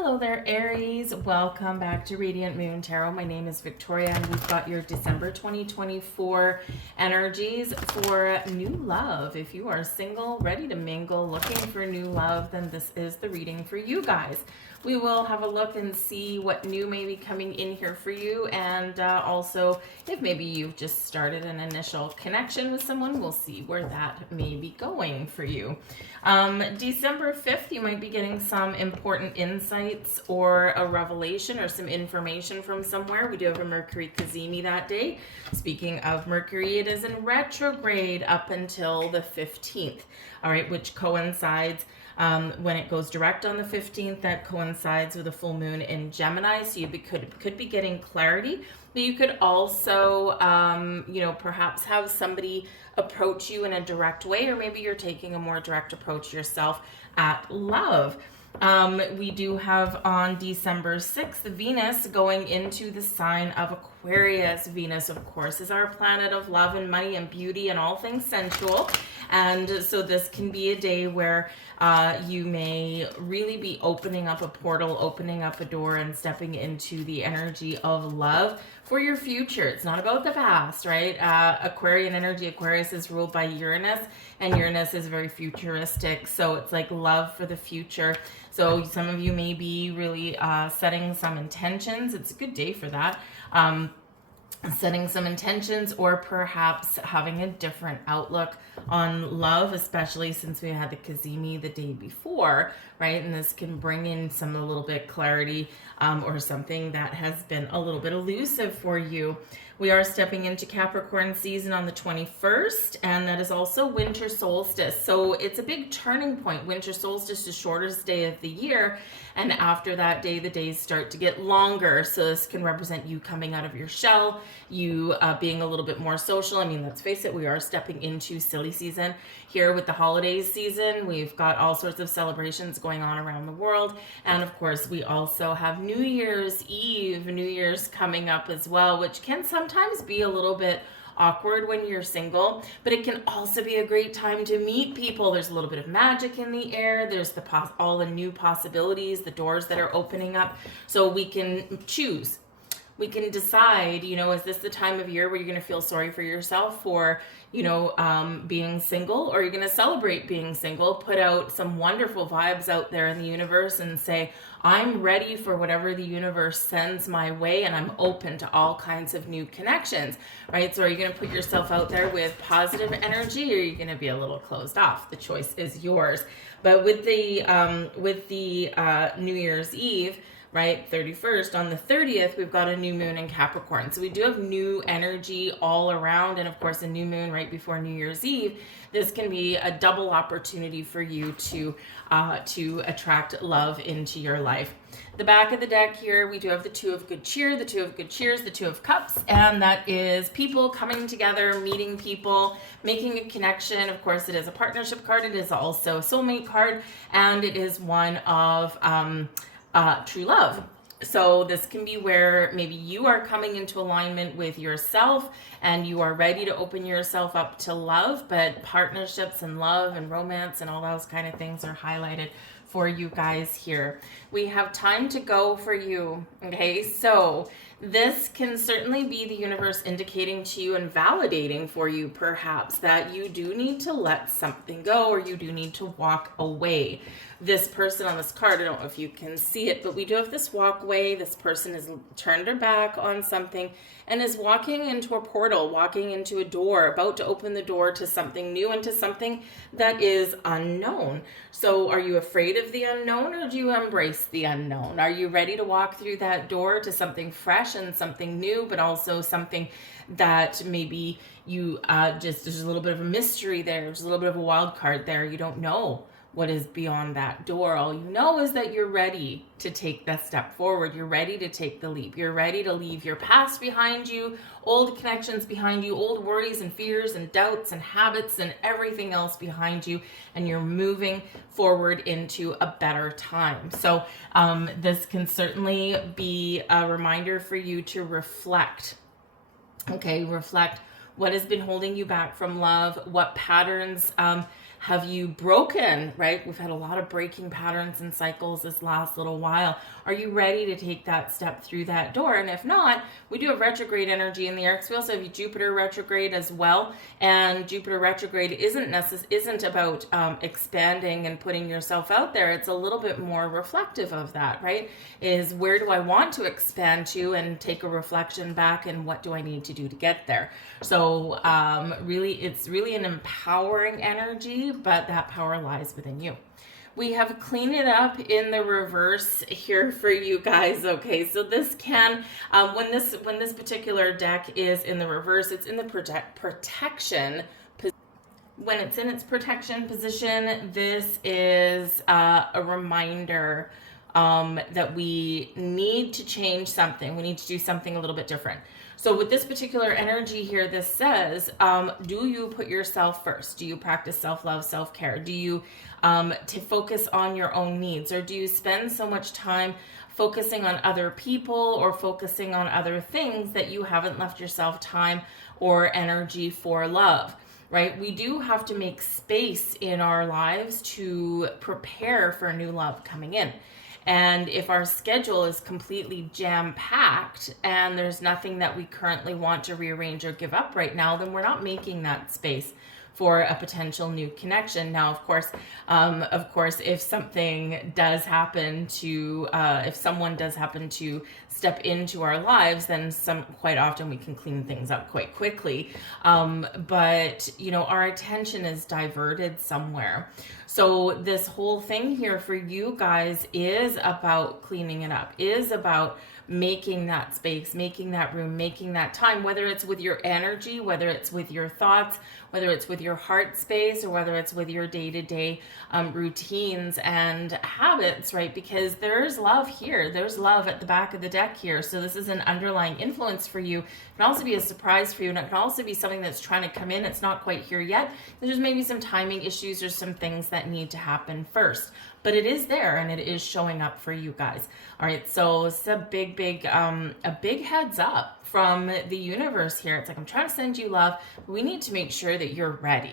Hello there, Aries. Welcome back to Radiant Moon Tarot. My name is Victoria, and we've got your December 2024 energies for new love. If you are single, ready to mingle, looking for new love, then this is the reading for you guys. We will have a look and see what new may be coming in here for you, and also if maybe you've just started an initial connection with someone, we'll see where that may be going for you. December 5th, you might be getting some important insights or a revelation or some information from somewhere. We do have a Mercury Kazemi that day. Speaking of Mercury, it is in retrograde up until the 15th, all right, which coincides when it goes direct on the 15th, that coincides with a full moon in Gemini. So you could be getting clarity, but you could also, perhaps have somebody approach you in a direct way, or maybe you're taking a more direct approach yourself at love. We do have on December 6th, Venus going into the sign of Aquarius. Venus, of course, is our planet of love and money and beauty and all things sensual. And so this can be a day where you may really be opening up a portal, opening up a door, and stepping into the energy of love for your future. It's not about the past, right? Aquarian energy, Aquarius is ruled by Uranus, and Uranus is very futuristic. So it's like love for the future. So some of you may be really setting some intentions. It's a good day for that. Setting some intentions, or perhaps having a different outlook on love, especially since we had the Kazemi the day before, right? And this can bring in some a little bit clarity or something that has been a little bit elusive for you. We are stepping into Capricorn season on the 21st, and that is also winter solstice. So it's a big turning point. Winter solstice is the shortest day of the year, and after that day, the days start to get longer. So this can represent you coming out of your shell, you being a little bit more social. I mean, let's face it, we are stepping into silly season here with the holidays season. We've got all sorts of celebrations going on around the world. And of course, we also have New Year's Eve, New Year's coming up as well, which can sometimes be a little bit awkward when you're single, but it can also be a great time to meet people. There's a little bit of magic in the air. There's all the new possibilities, the doors that are opening up. So we can choose. We can decide, is this the time of year where you're going to feel sorry for yourself for, being single, or you're going to celebrate being single, put out some wonderful vibes out there in the universe and say, I'm ready for whatever the universe sends my way, and I'm open to all kinds of new connections, right? So are you going to put yourself out there with positive energy, or are you going to be a little closed off? The choice is yours. But with the New Year's Eve, right, 31st, on the 30th, we've got a new moon in Capricorn. So we do have new energy all around, and of course a new moon right before New Year's Eve. This can be a double opportunity for you to attract love into your life. The back of the deck here, we do have the Two of Good Cheer, the Two of Good Cheers, the Two of Cups, and that is people coming together, meeting people, making a connection. Of course, it is a partnership card. It is also a soulmate card, and it is one of true love. So this can be where maybe you are coming into alignment with yourself and you are ready to open yourself up to love, but partnerships and love and romance and all those kind of things are highlighted for you guys here. We have time to go for you. Okay, so this can certainly be the universe indicating to you and validating for you perhaps that you do need to let something go, or you do need to walk away. This person on this card, I don't know if you can see it, but we do have this walkway. This person has turned her back on something and is walking into a portal, walking into a door, about to open the door to something new and to something that is unknown. So are you afraid of the unknown, or do you embrace the unknown? Are you ready to walk through that door to something fresh and something new, but also something that maybe you there's a little bit of a mystery there. There's a little bit of a wild card there. You don't know what is beyond that door. All you know is that you're ready to take that step forward. You're ready to take the leap. You're ready to leave your past behind you, old connections behind you, old worries and fears and doubts and habits and everything else behind you, and you're moving forward into a better time. So this can certainly be a reminder for you to reflect. Okay, reflect what has been holding you back from love, what patterns Have you broken, right? We've had a lot of breaking patterns and cycles this last little while. Are you ready to take that step through that door? And if not, we do have retrograde energy in the air. We also have Jupiter retrograde as well. And Jupiter retrograde isn't about expanding and putting yourself out there. It's a little bit more reflective of that, right? Is where do I want to expand to, and take a reflection back, and what do I need to do to get there? So really, it's really an empowering energy, but that power lies within you. We have cleaned it up in the reverse here for you guys. Okay, so this can, when this particular deck is in the reverse, it's in the protection. When it's in its protection position, this is a reminder that we need to change something. We need to do something a little bit different. So with this particular energy here, this says, do you put yourself first? Do you practice self-love, self-care? Do you to focus on your own needs? Or do you spend so much time focusing on other people or focusing on other things that you haven't left yourself time or energy for love? Right? We do have to make space in our lives to prepare for new love coming in. And if our schedule is completely jam-packed and there's nothing that we currently want to rearrange or give up right now, then we're not making that space for a potential new connection. Now, of course, if something does happen to, if someone does happen to step into our lives, then quite often we can clean things up quite quickly. But our attention is diverted somewhere. So this whole thing here for you guys is about cleaning it up, is about making that space, making that room, making that time, whether it's with your energy, whether it's with your thoughts, whether it's with your heart space, or whether it's with your day-to-day routines and habits, right? Because there's love here. There's love at the back of the deck here. So this is an underlying influence for you. It can also be a surprise for you, and it can also be something that's trying to come in. It's not quite here yet. There's maybe some timing issues or some things that need to happen first. But it is there, and it is showing up for you guys. All right, so it's a big heads up from the universe here. It's like, I'm trying to send you love. We need to make sure that you're ready.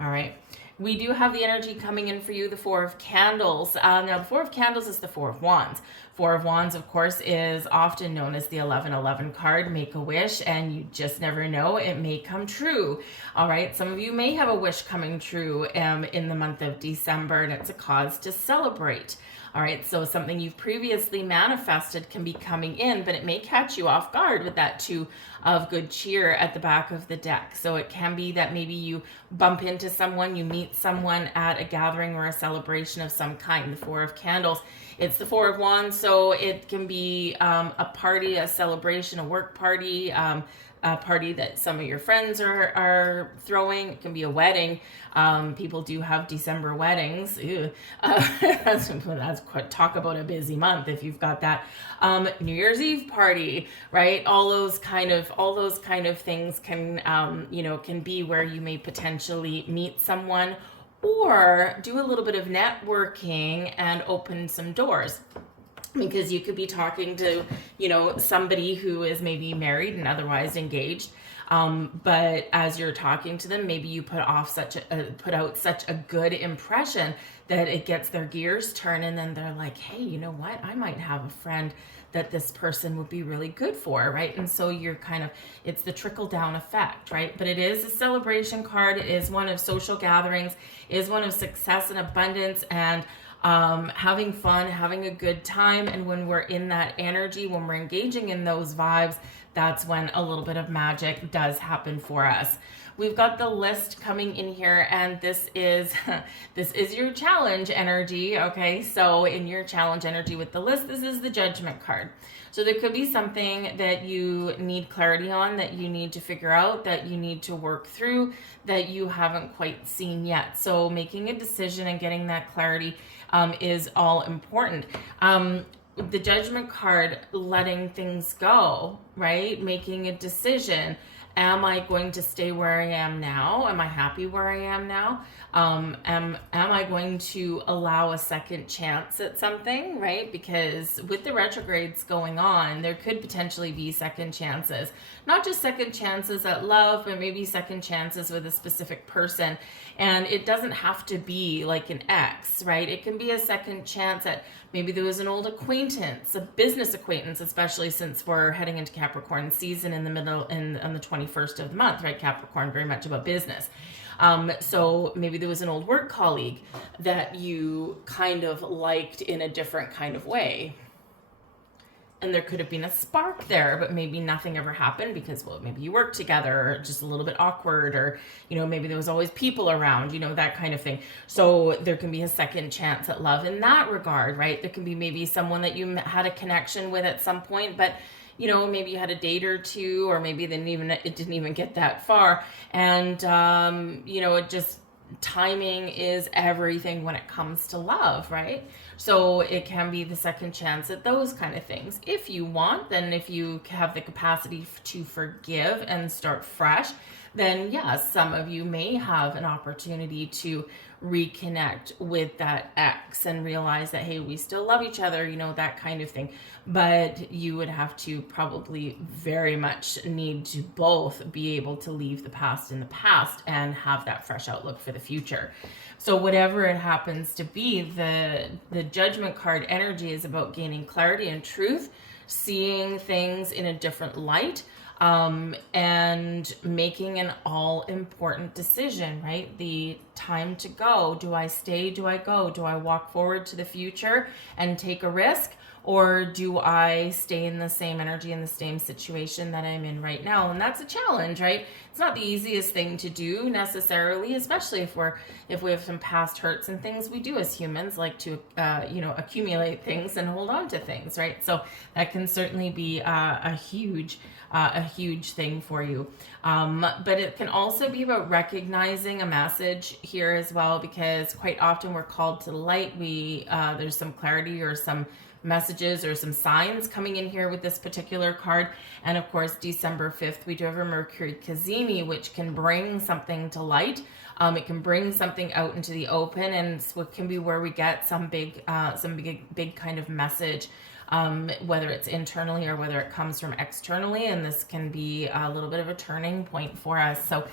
All right. We do have the energy coming in for you, the Four of Candles. Now, the Four of Candles is the Four of Wands. Four of Wands, of course, is often known as the 1111 card, make a wish, and you just never know, it may come true. All right, some of you may have a wish coming true in the month of December, and it's a cause to celebrate. All right, so something you've previously manifested can be coming in, but it may catch you off guard with that Two of Good Cheer at the back of the deck. So it can be that maybe you bump into someone, you meet someone at a gathering or a celebration of some kind. The Four of Candles, it's the Four of Wands, so it can be a party, a celebration, a work party, a party that some of your friends are throwing. It can be a wedding. People do have December weddings. That's talk about a busy month if you've got that. New Year's Eve party, right? All those kind of things can can be where you may potentially meet someone or do a little bit of networking and open some doors. Because you could be talking to, somebody who is maybe married and otherwise engaged. But as you're talking to them, maybe you put out such a good impression that it gets their gears turned, and then they're like, hey, you know what? I might have a friend that this person would be really good for, right? And so you're it's the trickle down effect, right? But it is a celebration card. It is one of social gatherings, it is one of success and abundance and having fun, having a good time. And when we're in that energy, when we're engaging in those vibes, that's when a little bit of magic does happen for us. We've got the list coming in here, and this is your challenge energy. Okay, so in your challenge energy with the list, this is the Judgment card. So there could be something that you need clarity on, that you need to figure out, that you need to work through, that you haven't quite seen yet. So making a decision and getting that clarity is all important. The Judgment card, letting things go, right? Making a decision Am I going to stay where I am now? Am I happy where I am now? Am I going to allow a second chance at something, right? Because with the retrogrades going on, there could potentially be second chances. Not just second chances at love, but maybe second chances with a specific person. And it doesn't have to be like an ex, right? It can be a second chance at maybe there was an old acquaintance, a business acquaintance, especially since we're heading into Capricorn season in the middle, on the 21st of the month, right? Capricorn, very much about business. So maybe there was an old work colleague that you kind of liked in a different kind of way. And there could have been a spark there, but maybe nothing ever happened because, well, maybe you worked together, or just a little bit awkward, or, maybe there was always people around, that kind of thing. So there can be a second chance at love in that regard, right? There can be maybe someone that you had a connection with at some point, but maybe you had a date or two, or maybe it didn't even get that far. And, it just, timing is everything when it comes to love, right? So it can be the second chance at those kind of things. If you want, then if you have the capacity to forgive and start fresh, then yes, some of you may have an opportunity to reconnect with that ex and realize that, hey, we still love each other, that kind of thing. But you would have to probably very much need to both be able to leave the past in the past and have that fresh outlook for the future. So whatever it happens to be, the Judgment card energy is about gaining clarity and truth, seeing things in a different light, and making an all-important decision, right? The time to go. Do I stay? Do I go? Do I walk forward to the future and take a risk? Or do I stay in the same energy, in the same situation that I'm in right now? And that's a challenge, right? It's not the easiest thing to do necessarily, especially if we have some past hurts and things. We do as humans like to, accumulate things and hold on to things, right? So that can certainly be a huge thing for you. But it can also be about recognizing a message here as well, because quite often we're called to the light. There's some clarity or some messages or some signs coming in here with this particular card. And of course, December 5th, we do have a Mercury Cazimi, which can bring something to light. It can bring something out into the open, and so it can be where we get some big kind of message, whether it's internally or whether it comes from externally. And this can be a little bit of a turning point for us. So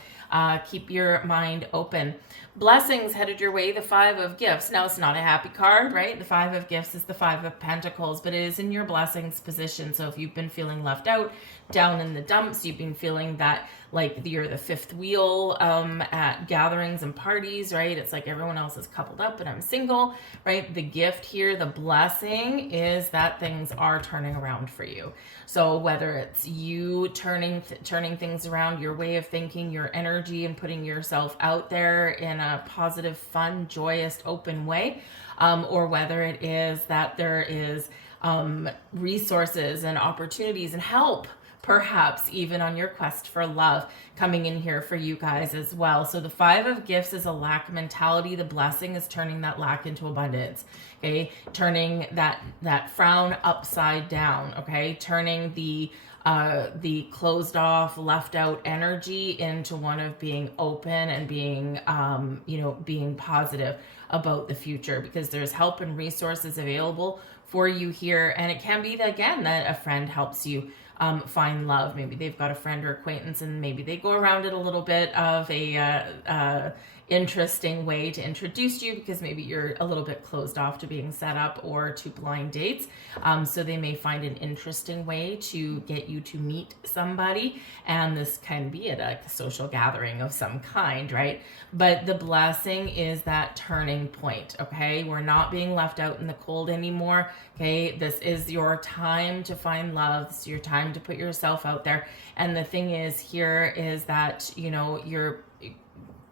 keep your mind open. Blessings headed your way, the Five of Gifts. Now, it's not a happy card, right? The Five of Gifts is the Five of Pentacles, but it is in your blessings position. So if you've been feeling left out, down in the dumps, you've been feeling that like you're the fifth wheel at gatherings and parties, right? It's like everyone else is coupled up and I'm single, right? The gift here, the blessing, is that things are turning around for you. So whether it's you turning things around, your way of thinking, your energy, and putting yourself out there in a positive, fun, joyous, open way, or whether it is that there is resources and opportunities and help, perhaps even on your quest for love, coming in here for you guys as well. So the Five of Gifts is a lack mentality. The blessing is turning that lack into abundance. Okay, turning that frown upside down. Okay, turning the closed off, left out energy into one of being open and being being positive about the future, because there's help and resources available for you here. And it can be that, again, that a friend helps you find love. Maybe they've got a friend or acquaintance, and maybe they go around it a little bit of a interesting way to introduce you, because maybe you're a little bit closed off to being set up or to blind dates. So they may find an interesting way to get you to meet somebody, and this can be at a social gathering of some kind, right? But the blessing is that turning point, okay? We're not being left out in the cold anymore, okay? This is your time to find love. This is your time to put yourself out there. And the thing is here is that, you're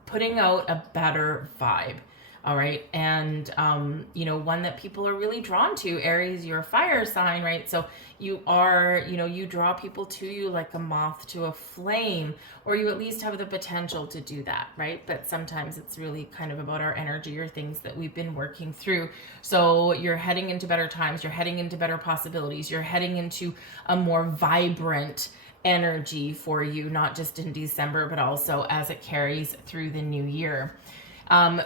putting out a better vibe. All right. And, one that people are really drawn to. Aries, you're a fire sign, right? So you are, you draw people to you like a moth to a flame, or you at least have the potential to do that, right? But sometimes it's really kind of about our energy or things that we've been working through. So you're heading into better times. You're heading into better possibilities. You're heading into a more vibrant energy for you, not just in December, but also as it carries through the new year.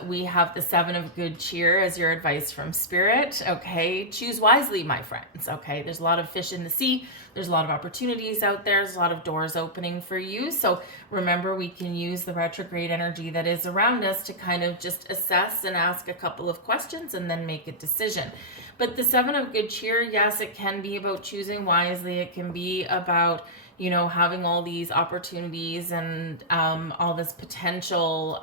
We have the 7 of good cheer as your advice from Spirit. Okay, choose wisely, my friends. Okay, there's a lot of fish in the sea. There's a lot of opportunities out there. There's a lot of doors opening for you. So remember, we can use the retrograde energy that is around us to kind of just assess and ask a couple of questions and then make a decision. But the 7 of good cheer, yes, it can be about choosing wisely. It can be about, you know, having all these opportunities and all this potential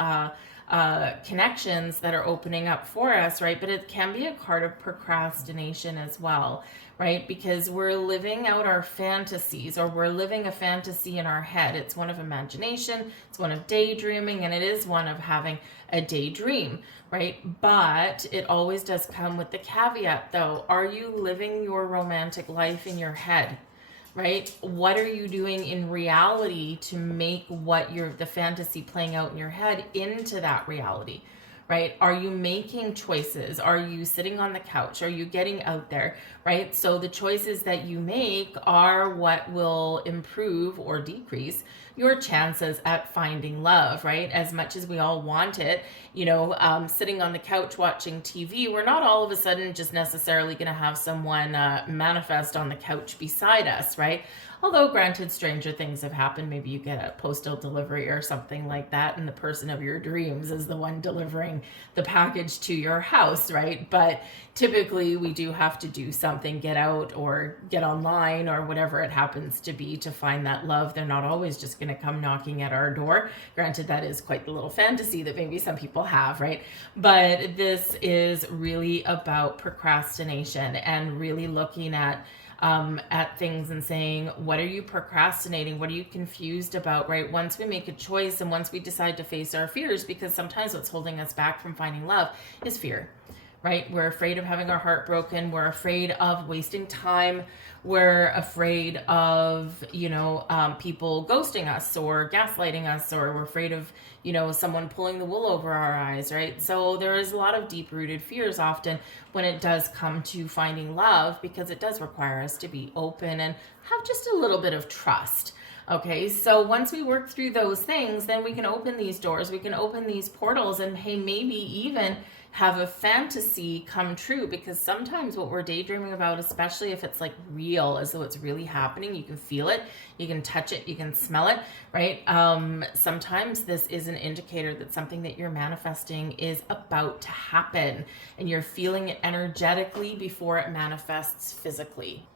connections that are opening up for us, right? But it can be a card of procrastination as well, right? Because we're living out our fantasies, or we're living a fantasy in our head. It's one of imagination, it's one of daydreaming, and it is one of having a daydream, right? But it always does come with the caveat, though. Are you living your romantic life in your head? Right? What are you doing in reality to make what the fantasy playing out in your head into that reality? Right? Are you making choices? Are you sitting on the couch? Are you getting out there? Right? So the choices that you make are what will improve or decrease your chances at finding love, right? As much as we all want it, you know, sitting on the couch watching TV, we're not all of a sudden just necessarily going to have someone manifest on the couch beside us, right? Although granted, stranger things have happened. Maybe you get a postal delivery or something like that, and the person of your dreams is the one delivering the package to your house, right? But typically we do have to do something, get out or get online or whatever it happens to be to find that love. They're not always just going to come knocking at our door. Granted, that is quite the little fantasy that maybe some people have, right? But this is really about procrastination and really looking at things and saying, what are you procrastinating? What are you confused about, right? Once we make a choice and once we decide to face our fears, because sometimes what's holding us back from finding love is fear, right? We're afraid of having our heart broken. We're afraid of wasting time. We're afraid of, you know, people ghosting us or gaslighting us, or we're afraid of, you know, someone pulling the wool over our eyes, right? So there is a lot of deep-rooted fears often when it does come to finding love, because it does require us to be open and have just a little bit of trust. Okay, so once we work through those things, then we can open these doors, we can open these portals, and hey, maybe even have a fantasy come true, because sometimes what we're daydreaming about, especially if it's like real, as though it's really happening, you can feel it, you can touch it, you can smell it, right? Sometimes this is an indicator that something that you're manifesting is about to happen, and you're feeling it energetically before it manifests physically.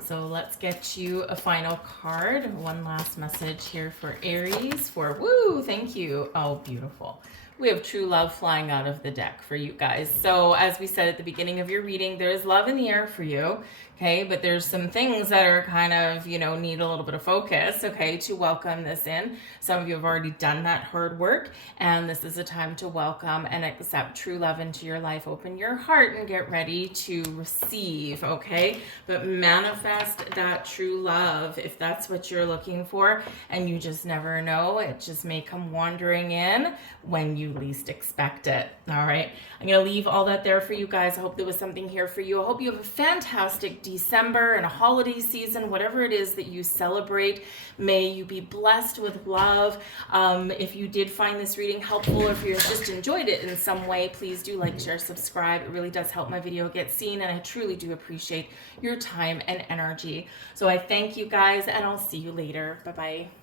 So let's get you a final card. One last message here for Aries for, woo, thank you. Oh, beautiful. We have true love flying out of the deck for you guys. So as we said at the beginning of your reading, there is love in the air for you. Okay, but there's some things that are kind of, you know, need a little bit of focus, okay, to welcome this in. Some of you have already done that hard work, and this is a time to welcome and accept true love into your life. Open your heart and get ready to receive, okay? But manifest that true love if that's what you're looking for, and you just never know. It just may come wandering in when you least expect it, all right? I'm going to leave all that there for you guys. I hope there was something here for you. I hope you have a fantastic December and a holiday season, whatever it is that you celebrate. May you be blessed with love. If you did find this reading helpful, or if you just enjoyed it in some way, please do like, share, subscribe. It really does help my video get seen, and I truly do appreciate your time and energy. So I thank you guys, and I'll see you later. Bye-bye.